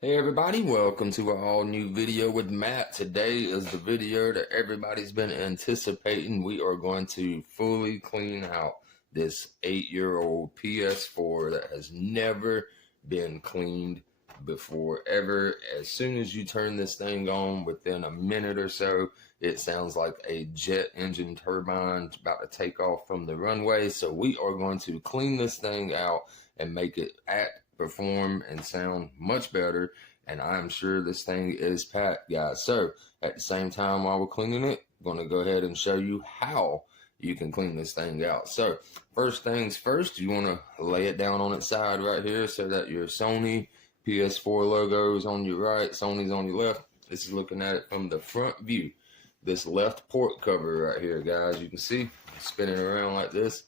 Hey everybody, welcome to an all new video with Matt. Today is the video that everybody's been anticipating. We are going to fully clean out this 8-year-old PS4 that has never been cleaned before ever. As soon as you turn this thing on, within a minute or so, it sounds like a jet engine turbine about to take off from the runway. So we are going to clean this thing out and make it act, perform, and sound much better. And I'm sure this thing is packed, guys. So at the same time, while we're cleaning it, I'm going to go ahead and show you how you can clean this thing out. So first things first, you want to lay it down on its side right here so that your Sony PS4 logo is on your right, Sony's on your left. This is looking at it from the front view. This left port cover right here, guys, you can see spinning around like this.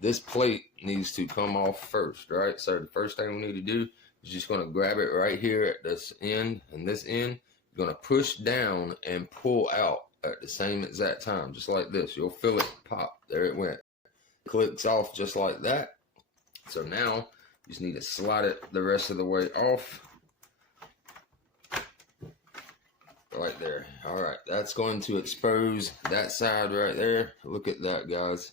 This plate needs to come off first, right? So the first thing we need to do is just going to grab it right here at this end and this end. You're going to push down and pull out at the same exact time, just like this. You'll feel it pop. There it went. Clicks off just like that. So now you just need to slide it the rest of the way off. Right there. All right, that's going to expose that side right there. Look at that, guys.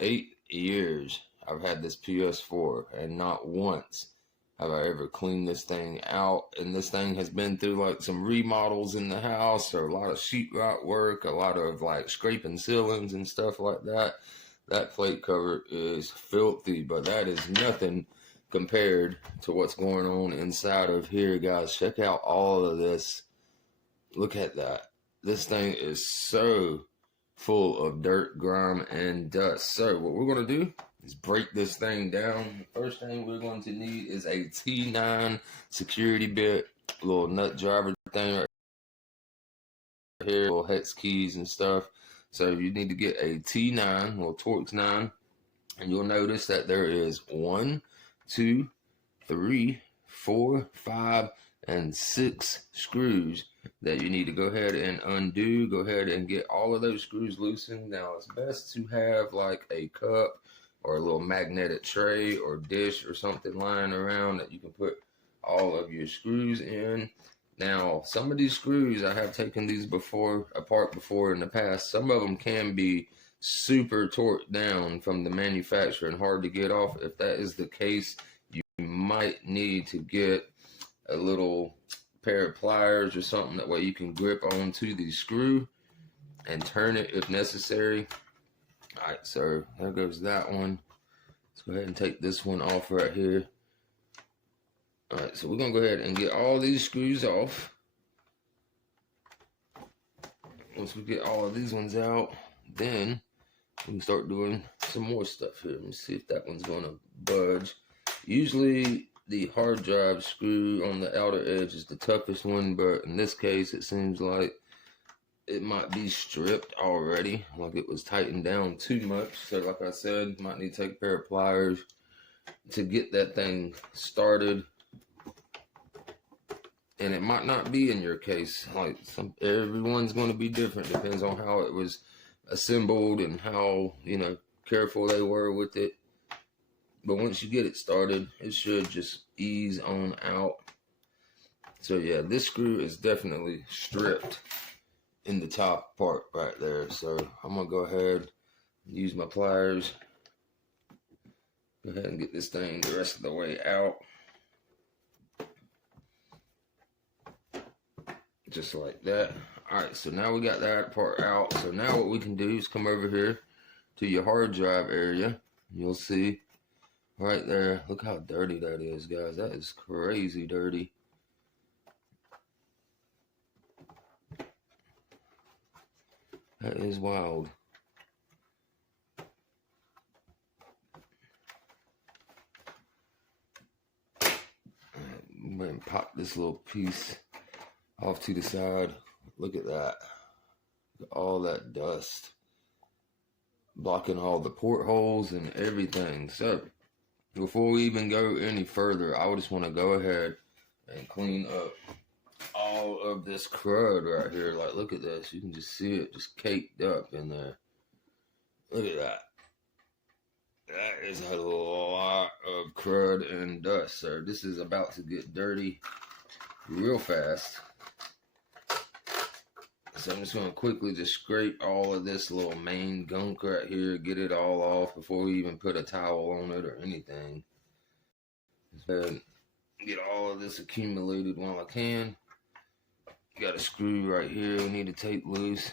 8 years I've had this PS4, and not once have I ever cleaned this thing out. And this thing has been through like some remodels in the house, or a lot of sheetrock work, a lot of like scraping ceilings and stuff like that. That plate cover is filthy, but that is nothing compared to what's going on inside of here, guys. Check out all of this. Look at that. This thing is so full of dirt, grime, and dust. So what we're going to do is break this thing down. The first thing we're going to need is a T9 security bit, a little nut driver thing right here, little hex keys and stuff. So you need to get a T9, little Torx 9, and you'll notice that there is 1, 2, 3, 4, 5, and 6 screws that you need to go ahead and undo. Go ahead and get all of those screws loosened. Now it's best to have like a cup or a little magnetic tray or dish or something lying around that you can put all of your screws in. Now some of these screws, I have taken these apart before in the past. Some of them can be super torqued down from the manufacturer and hard to get off. If that is the case, you might need to get a little pair of pliers or something, that way you can grip onto the screw and turn it if necessary. All right, so there goes that one. Let's go ahead and take this one off right here. All right, so we're gonna go ahead and get all these screws off. Once we get all of these ones out, then we can start doing some more stuff here. Let me see if that one's gonna budge. Usually the hard drive screw on the outer edge is the toughest one, but in this case it seems like it might be stripped already, like it was tightened down too much. So like I said, you might need to take a pair of pliers to get that thing started. And it might not be in your case. Like everyone's going to be different. Depends on how it was assembled and how, careful they were with it. But once you get it started, it should just ease on out. So yeah, this screw is definitely stripped in the top part right there. So I'm gonna go ahead and use my pliers. Go ahead and get this thing the rest of the way out. Just like that. All right, so now we got that part out. So now what we can do is come over here to your hard drive area. You'll see right there, look how dirty that is, guys. That is crazy dirty. That is wild. I'm going to pop this little piece off to the side. Look at that. Look at all that dust blocking all the portholes and everything. So before we even go any further, I just want to go ahead and clean up all of this crud right here. Like, look at this. You can just see it just caked up in there. Look at that. That is a lot of crud and dust, sir. This is about to get dirty real fast. So I'm just going to quickly just scrape all of this little main gunk right here, get it all off before we even put a towel on it or anything. Just get all of this accumulated while I can. Got a screw right here we need to take loose.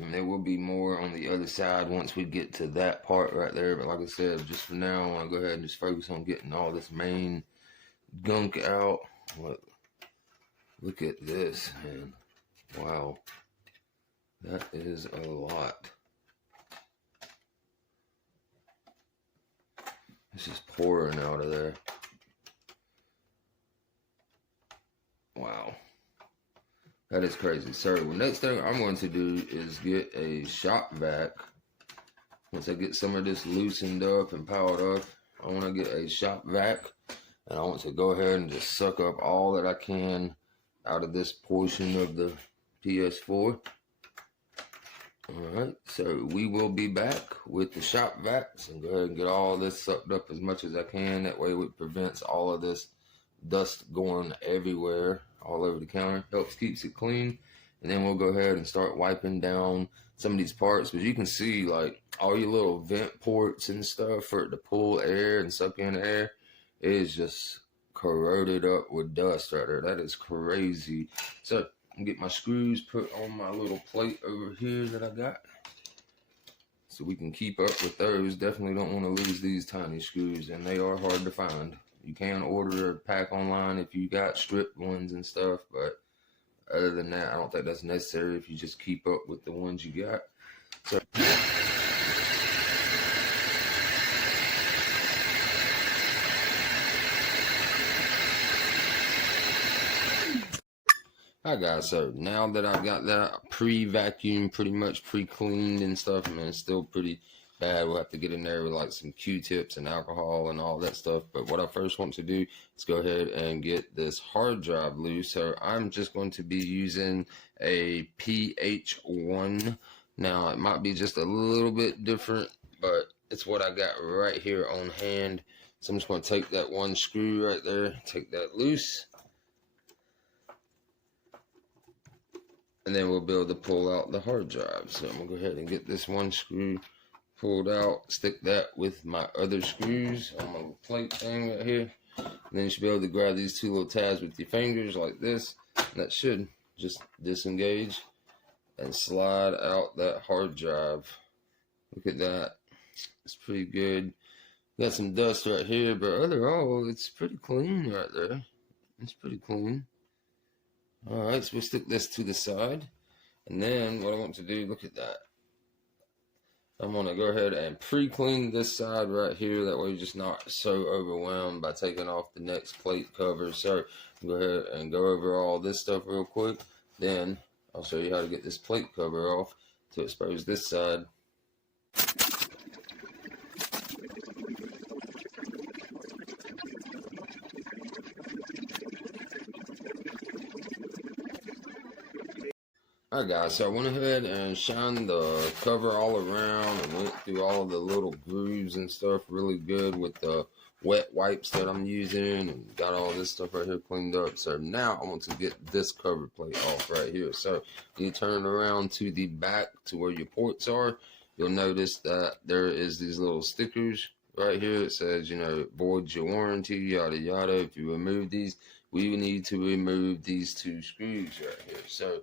And there will be more on the other side once we get to that part right there. But like I said, just for now, I want to go ahead and just focus on getting all this main gunk out. Look at this, man. Wow. That is a lot. It's just pouring out of there. Wow. That is crazy. So the next thing I'm going to do is get a shop vac. Once I get some of this loosened up and piled up, I want to get a shop vac. And I want to go ahead and just suck up all that I can out of this portion of the PS4. Alright, so we will be back with the shop vacs and go ahead and get all this sucked up as much as I can. That way it prevents all of this dust going everywhere, all over the counter. Helps keeps it clean. And then we'll go ahead and start wiping down some of these parts, because you can see like all your little vent ports and stuff for it to pull air and suck in air is just corroded up with dust right there. That is crazy. So get my screws put on my little plate over here that I got so we can keep up with those. Definitely don't want to lose these tiny screws, and they are hard to find. You can order a pack online if you got stripped ones and stuff, but other than that, I don't think that's necessary if you just keep up with the ones you got. So Alright guys, so now that I've got that pre-vacuumed, pretty much pre-cleaned and stuff, I mean, it's still pretty bad. We'll have to get in there with like some Q-tips and alcohol and all that stuff. But what I first want to do is go ahead and get this hard drive loose. So I'm just going to be using a PH1. Now, it might be just a little bit different, but it's what I got right here on hand. So I'm just going to take that one screw right there, take that loose. And then we'll be able to pull out the hard drive. So I'm going to go ahead and get this one screw pulled out, stick that with my other screws on my little plate thing right here. And then you should be able to grab these two little tabs with your fingers like this. And that should just disengage and slide out that hard drive. Look at that. It's pretty good. Got some dust right here, but overall, it's pretty clean right there. It's pretty clean. Alright, so we'll stick this to the side. And then what I want to do, look at that. I'm going to go ahead and pre-clean this side right here. That way you're just not so overwhelmed by taking off the next plate cover. So go ahead and go over all this stuff real quick. Then I'll show you how to get this plate cover off to expose this side. Alright guys, so I went ahead and shined the cover all around and went through all of the little grooves and stuff really good with the wet wipes that I'm using, and got all this stuff right here cleaned up. So now I want to get this cover plate off right here. So you turn it around to the back to where your ports are. You'll notice that there is these little stickers right here. It says, you know, voids your warranty, yada yada. If you remove these, we need to remove these two screws right here. So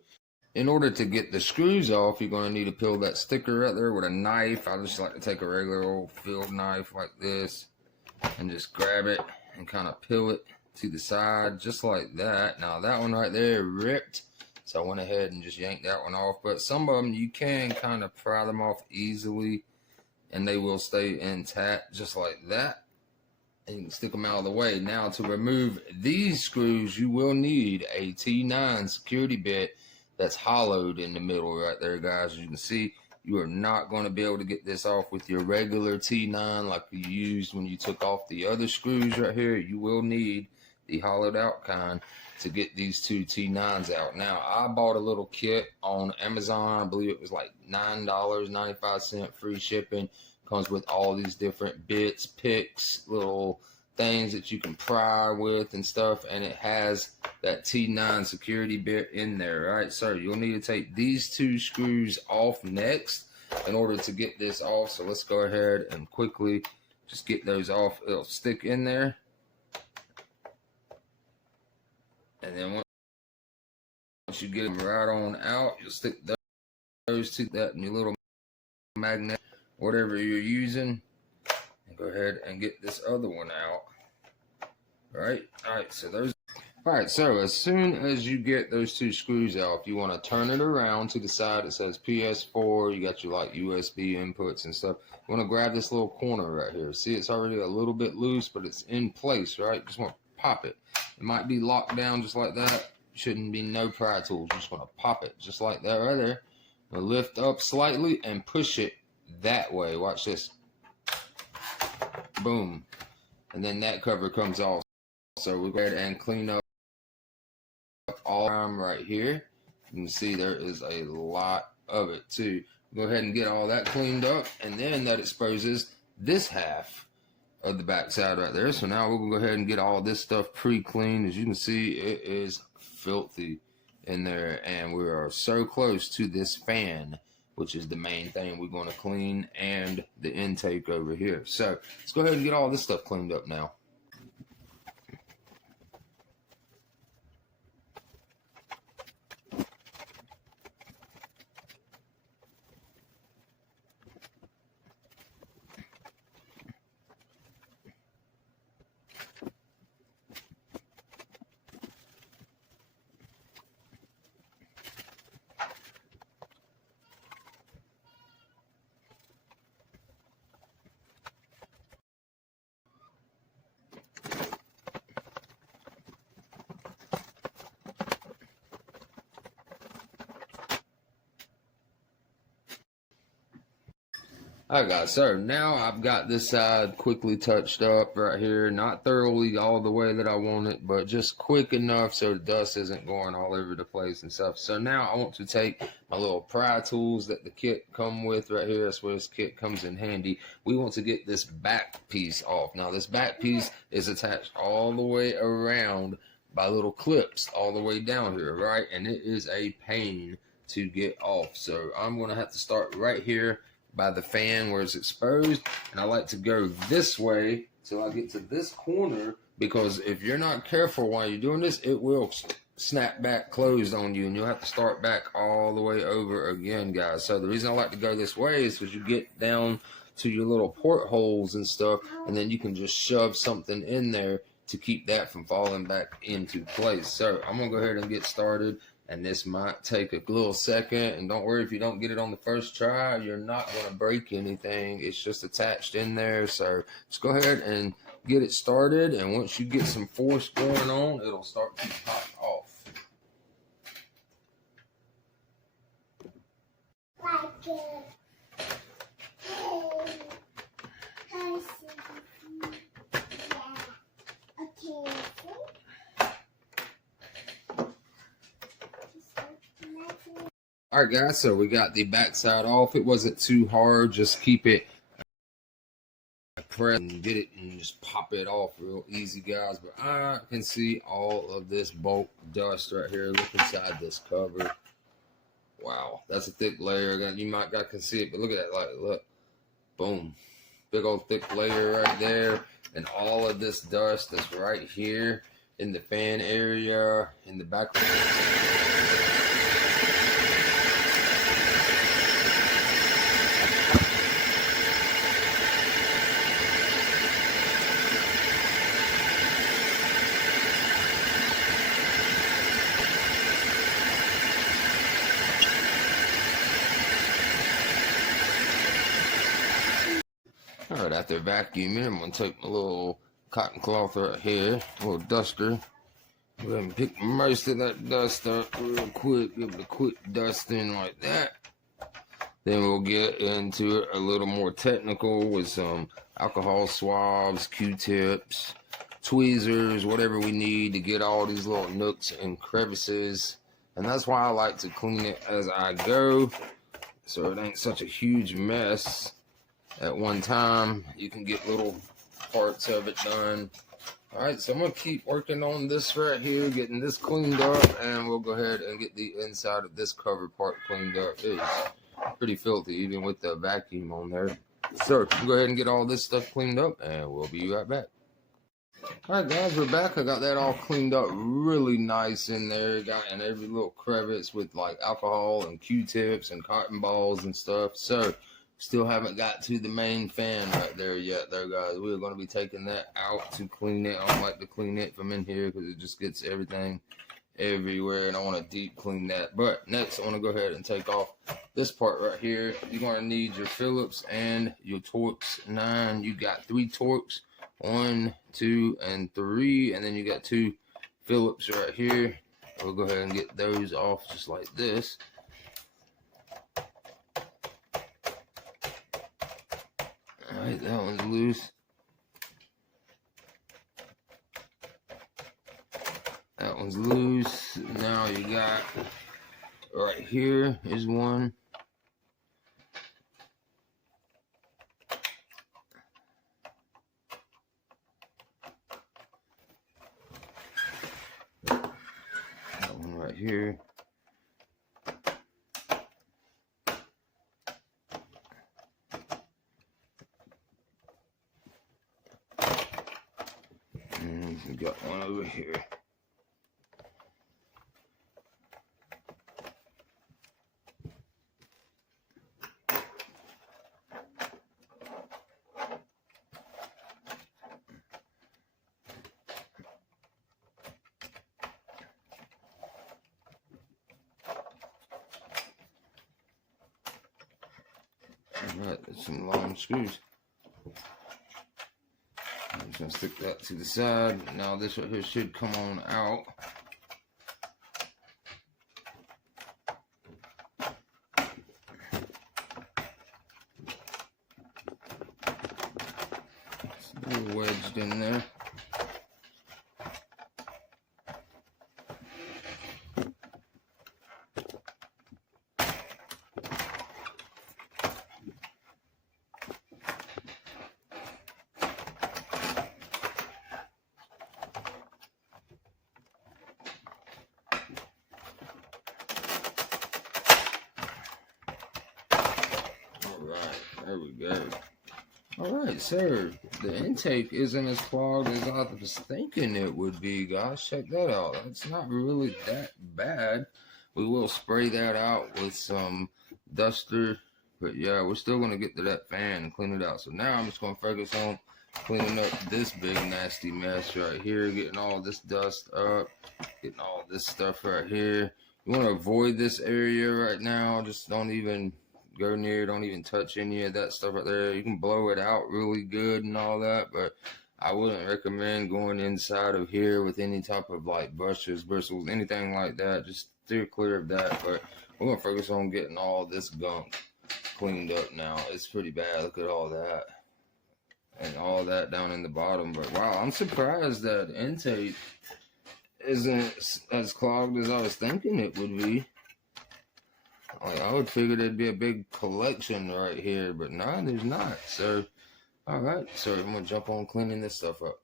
in order to get the screws off, you're going to need to peel that sticker right there with a knife. I just like to take a regular old field knife like this and just grab it and kind of peel it to the side just like that. Now that one right there ripped, so I went ahead and just yanked that one off. But some of them you can kind of pry them off easily and they will stay intact just like that. And you can stick them out of the way. Now to remove these screws, you will need a T9 security bit that's hollowed in the middle right there, guys. As you can see, you are not going to be able to get this off with your regular T9 like you used when you took off the other screws right here. You will need the hollowed out kind, to get these two T9s out. Now, I bought a little kit on Amazon. I believe it was like $9.95, free shipping. Comes with all these different bits, picks, little things that you can pry with and stuff, and it has that T9 security bit in there, right? So you'll need to take these two screws off next in order to get this off. So let's go ahead and quickly just get those off. It'll stick in there, and then once you get them right on out, you'll stick those to that in your little magnet, whatever you're using, and go ahead and get this other one out. All right, so those. All right, so as soon as you get those two screws out, you want to turn it around to the side. It says PS4. You got your like USB inputs and stuff. You want to grab this little corner right here. See, it's already a little bit loose, but it's in place, right? Just want to pop it. It might be locked down just like that. Shouldn't be no pry tools. You just want to pop it just like that right there. Now lift up slightly and push it that way. Watch this. Boom. And then that cover comes off. So we go ahead and clean up all around right here. You can see there is a lot of it too. Go ahead and get all that cleaned up, and then that exposes this half of the back side right there. So now we're gonna go ahead and get all this stuff pre-cleaned. As you can see, it is filthy in there, and we are so close to this fan, which is the main thing we're going to clean, and the intake over here. So let's go ahead and get all this stuff cleaned up now. Alright guys, so now I've got this side quickly touched up right here. Not thoroughly all the way that I want it, but just quick enough so the dust isn't going all over the place and stuff. So now I want to take my little pry tools that the kit come with right here. That's where this kit comes in handy. We want to get this back piece off. Now this back piece is attached all the way around by little clips all the way down here, right? And it is a pain to get off. So I'm going to have to start right here by the fan where it's exposed, and I like to go this way till I get to this corner, because if you're not careful while you're doing this, it will snap back closed on you, and you'll have to start back all the way over again, guys. So the reason I like to go this way is because you get down to your little portholes and stuff, and then you can just shove something in there to keep that from falling back into place. So I'm gonna go ahead and get started. And this might take a little second, and don't worry if you don't get it on the first try. You're not going to break anything. It's just attached in there. So just go ahead and get it started, and once you get some force going on, it'll start to pop off. Alright guys, so we got the backside off. It wasn't too hard, just keep it press and get it and just pop it off real easy, guys. But I can see all of this bulk dust right here. Look inside this cover. Wow, that's a thick layer. You might not can see it, but look at that. Like, look, boom, big old thick layer right there, and all of this dust that's right here in the fan area in the back. Alright, after vacuuming, I'm going to take my little cotton cloth right here, a little duster. Go ahead and pick most of that dust up real quick, give it a quick dusting like that. Then we'll get into it a little more technical with some alcohol swabs, Q-tips, tweezers, whatever we need to get all these little nooks and crevices. And that's why I like to clean it as I go, so it ain't such a huge mess at one time. You can get little parts of it done. All right, so I'm gonna keep working on this right here, getting this cleaned up, and we'll go ahead and get the inside of this cover part cleaned up. It's pretty filthy, even with the vacuum on there. So we'll go ahead and get all this stuff cleaned up, and we'll be right back. All right, guys, we're back. I got that all cleaned up really nice in there. Got in every little crevice with like alcohol and Q-tips and cotton balls and stuff. So still haven't got to the main fan right there yet there, guys. We're going to be taking that out to clean it. I don't like to clean it from in here because it just gets everything everywhere, and I want to deep clean that. But next, I want to go ahead and take off this part right here. You're going to need your Phillips and your Torx 9. You got 3 Torx. 1, 2, and 3, and then you got 2 Phillips right here. We'll go ahead and get those off just like this. Alright, that one's loose. That one's loose. Now you got right here is one. Here. And we got one over here. Alright, that's some long screws. I'm just going to stick that to the side. Now this right here should come on out. It's a little wedged in there. There we go. Alright, so the intake isn't as clogged as I was thinking it would be, guys. Check that out. It's not really that bad. We will spray that out with some duster. But yeah, we're still going to get to that fan and clean it out. So now I'm just going to focus on cleaning up this big nasty mess right here. Getting all this dust up. Getting all this stuff right here. You want to avoid this area right now. Just don't even go near, don't even touch any of that stuff right there. You can blow it out really good and all that, but I wouldn't recommend going inside of here with any type of like brushes, bristles, anything like that. Just steer clear of that. But we're gonna focus on getting all this gunk cleaned up now. It's pretty bad. Look at all that and all that down in the bottom. But wow, I'm surprised that intake isn't as clogged as I was thinking it would be. Like, I would figure there'd be a big collection right here, but nah, there's not. So, alright, so I'm going to jump on cleaning this stuff up.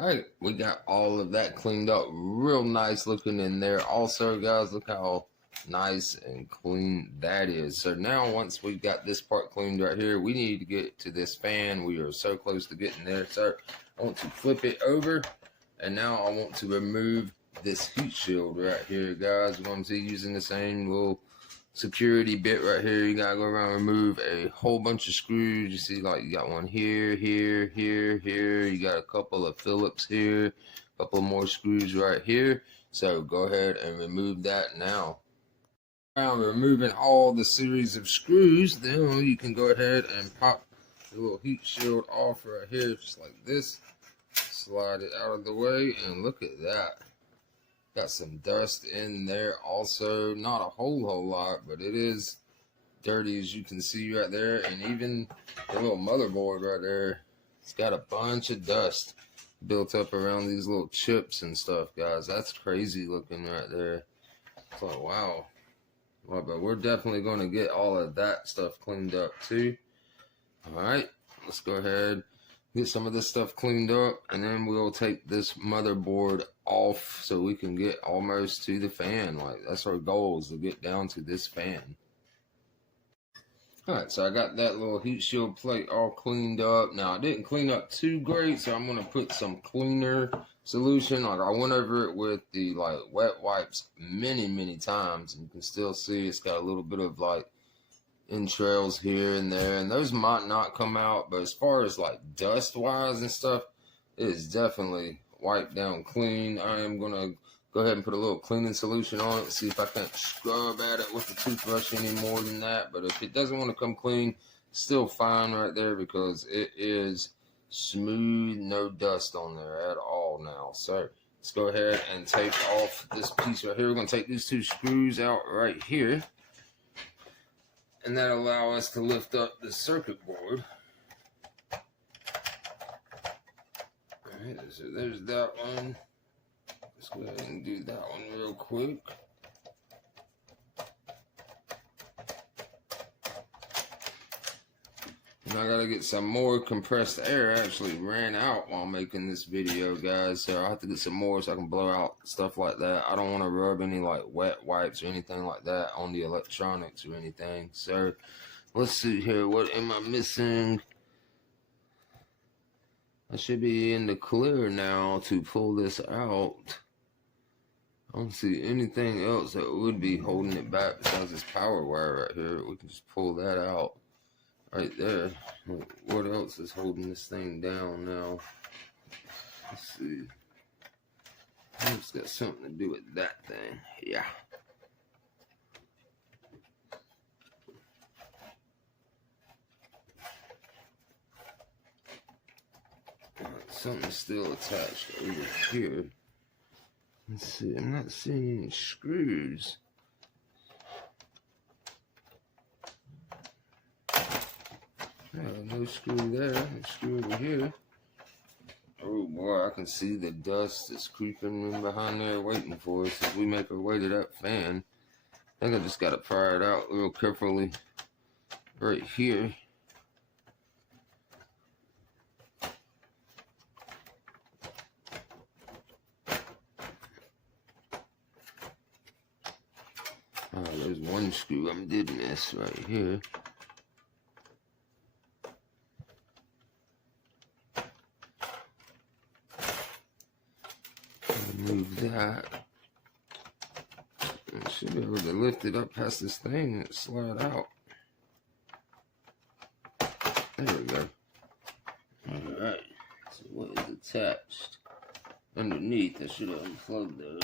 Alright, we got all of that cleaned up. Real nice looking in there. Also, guys, look how nice and clean that is. So now, once we've got this part cleaned right here, we need to get to this fan. We are so close to getting there. So, I want to flip it over, and now I want to remove this heat shield right here, guys. You're going to see using the same little security bit right here. You gotta go around and remove a whole bunch of screws. You see, like, you got one here, here, here, here. You got a couple of Phillips here, a couple more screws right here. So go ahead and remove that now. Now removing all the series of screws, then you can go ahead and pop the little heat shield off right here, just like this. Slide it out of the way, and look at that. Got some dust in there also. Not a whole lot, but it is dirty, as you can see right there. And even the little motherboard right there, it's got a bunch of dust built up around these little chips and stuff, guys. That's crazy looking right there. It's like, wow. Well, but we're definitely going to get all of that stuff cleaned up too. All right, let's go ahead, get some of this stuff cleaned up, and then we'll take this motherboard off so we can get almost to the fan. Like, that's our goal, is to get down to this fan. All right, so I got that little heat shield plate all cleaned up. Now, I didn't clean up too great, so I'm going to put some cleaner solution. Like, I went over it with the like wet wipes many times, and you can still see it's got a little bit of like entrails here and there, and those might not come out, but as far as like dust wise and stuff, it is definitely wiped down clean. I am going to go ahead and put a little cleaning solution on it, see if I can't scrub at it with the toothbrush any more than that. But if it doesn't want to come clean, still fine right there, because it is smooth, no dust on there at all now. So let's go ahead and take off this piece right here. We're going to take these two screws out right here, and that'll allow us to lift up the circuit board. All right, so there's that one. Let's go ahead and do that one real quick. And I gotta get some more compressed air. I actually ran out while making this video, guys, so I have to get some more so I can blow out stuff like that. I don't want to rub any like wet wipes or anything like that on the electronics or anything. So let's see here, what am I missing? I should be in the clear now to pull this out. I don't see anything else that would be holding it back besides this power wire right here. We can just pull that out right there. What else is holding this thing down now? Let's see. It's got something to do with that thing. Yeah. All right, something's still attached over here. Let's see, I'm not seeing any screws. No screw there, no screw over here. Oh boy, I can see the dust that's creeping in behind there waiting for us as we make our way to that fan. I think I just got to pry it out real carefully right here. There's one screw I did miss right here. Move that. I should be able to lift it up past this thing and slide out. There we go. Alright. So what is attached underneath? I should have unplugged those.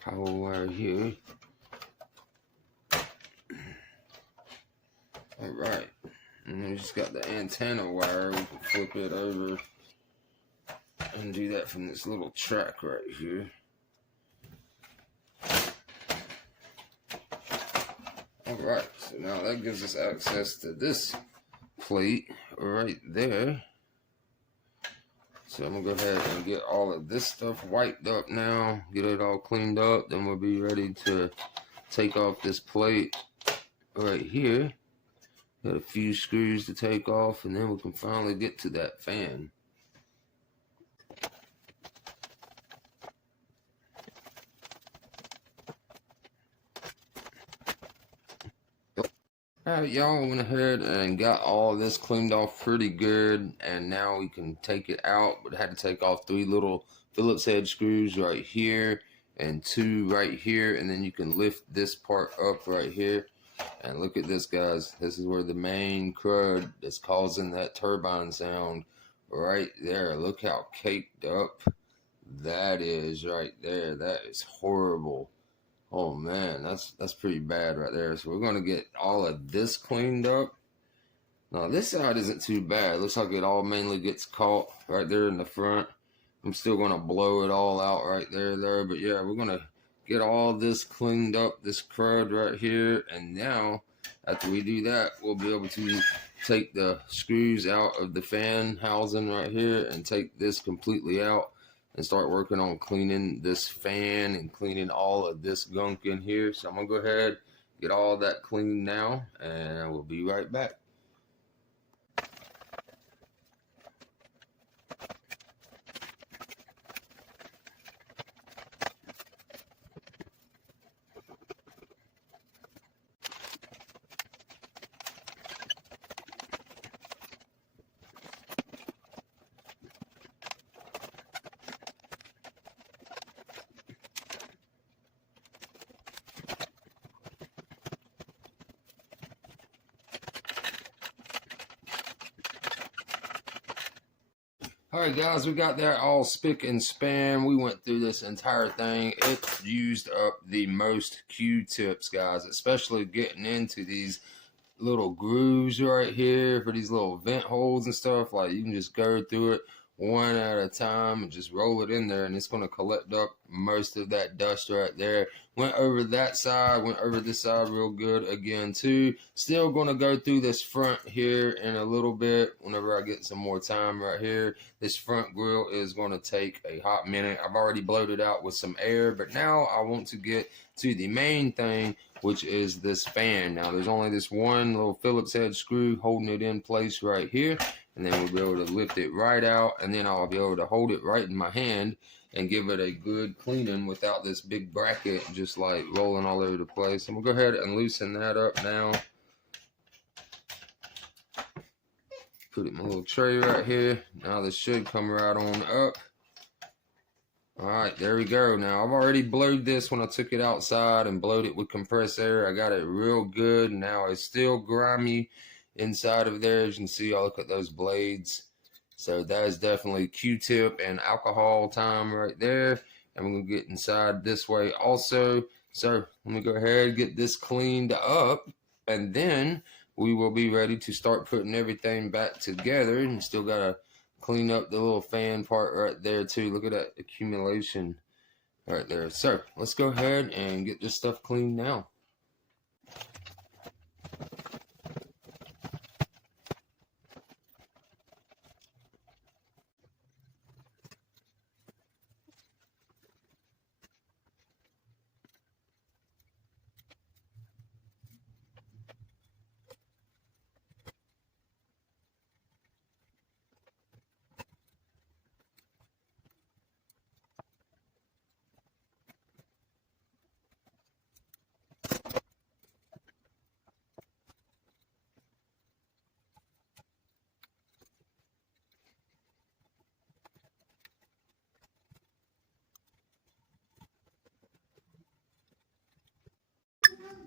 Power wire here. Alright. And then we just got the antenna wire. We can flip it over and do that from this little track right here. Alright, so now that gives us access to this plate right there. So I'm going to go ahead and get all of this stuff wiped up now, get it all cleaned up, then we'll be ready to take off this plate right here. Got a few screws to take off, and then we can finally get to that fan. Alright, y'all, went ahead and got all this cleaned off pretty good, and now we can take it out. But I had to take off 3 little Phillips head screws right here and 2 right here, and then you can lift this part up right here. And look at this, guys. This is where the main crud that's causing that turbine sound right there. Look how caked up that is right there. That is horrible. Oh man, that's pretty bad right there. So we're going to get all of this cleaned up. Now this side isn't too bad. It looks like it all mainly gets caught right there in the front. I'm still going to blow it all out right there. But yeah, we're going to get all this cleaned up, this crud right here. And now, after we do that, we'll be able to take the screws out of the fan housing right here and take this completely out and start working on cleaning this fan and cleaning all of this gunk in here. So I'm gonna go ahead, get all that cleaned now, and we'll be right back. Alright guys, we got that all spick and span. We went through this entire thing. It used up the most Q-tips, guys, especially getting into these little grooves right here for these little vent holes and stuff. Like, you can just go through it one at a time and just roll it in there, and it's going to collect up most of that dust right there. Went over that side, went over this side real good again too. Still going to go through this front here in a little bit whenever I get some more time right here. This front grill is going to take a hot minute. I've already blowed it out with some air, but now I want to get to the main thing, which is this fan. Now there's only this one little Phillips head screw holding it in place right here, and then we'll be able to lift it right out, and then I'll be able to hold it right in my hand and give it a good cleaning without this big bracket just like rolling all over the place. I'm gonna go ahead and loosen that up now. Put it in my little tray right here. Now this should come right on up. All right, there we go. Now I've already blowed this when I took it outside and blowed it with compressed air. I got it real good. Now it's still grimy inside of there. As you can see, I'll look at those blades. So that is definitely Q-tip and alcohol time right there. And we're gonna get inside this way also. So let me go ahead and get this cleaned up, and then we will be ready to start putting everything back together. And still gotta clean up the little fan part right there too. Look at that accumulation right there. So let's go ahead and get this stuff cleaned now.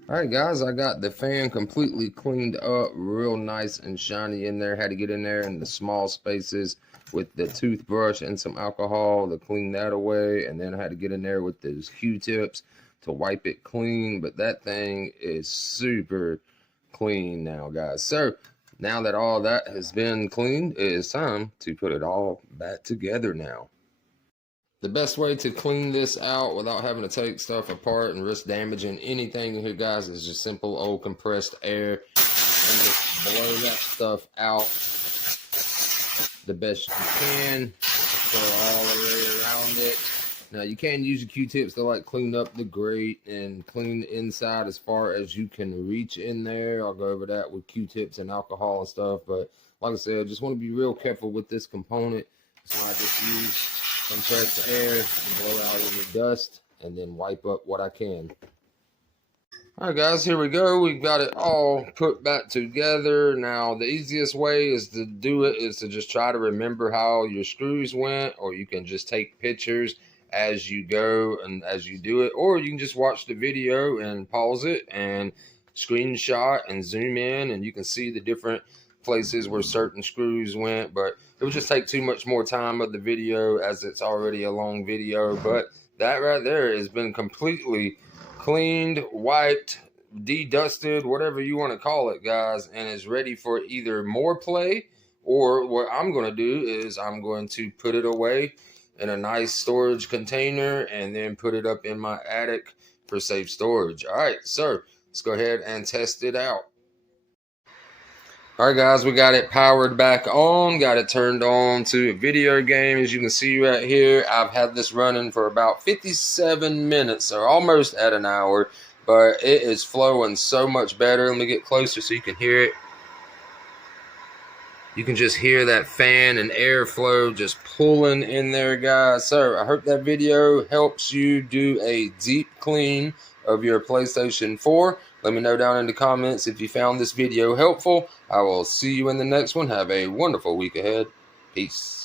All right, guys, I got the fan completely cleaned up, real nice and shiny in there. Had to get in there in the small spaces with the toothbrush and some alcohol to clean that away. And then I had to get in there with those Q-tips to wipe it clean. But that thing is super clean now, guys. So now that all that has been cleaned, it is time to put it all back together now. The best way to clean this out without having to take stuff apart and risk damaging anything in here, guys, is just simple old compressed air and just blow that stuff out the best you can. Go all the way around it. Now you can use your Q-tips to like clean up the grate and clean the inside as far as you can reach in there. I'll go over that with Q-tips and alcohol and stuff, but like I said, just want to be real careful with this component. So I just use compressed air to blow out any dust and then wipe up what I can. All right, guys, here we go. We've got it all put back together. Now, the easiest way is to do it is to just try to remember how your screws went, or you can just take pictures as you go and as you do it, or you can just watch the video and pause it and screenshot and zoom in, and you can see the different places where certain screws went. But it would just take too much more time of the video as it's already a long video. But that right there has been completely cleaned, wiped, de-dusted, whatever you want to call it, guys, and is ready for either more play, or what I'm going to do is I'm going to put it away in a nice storage container and then put it up in my attic for safe storage. All right, so let's go ahead and test it out. All right, guys, we got it powered back on, got it turned on to a video game. As you can see right here, I've had this running for about 57 minutes, or almost at an hour, but it is flowing so much better. Let me get closer so you can hear it. You can just hear that fan and airflow just pulling in there, guys. So I hope that video helps you do a deep clean of your PlayStation 4. Let me know down in the comments if you found this video helpful. I will see you in the next one. Have a wonderful week ahead. Peace.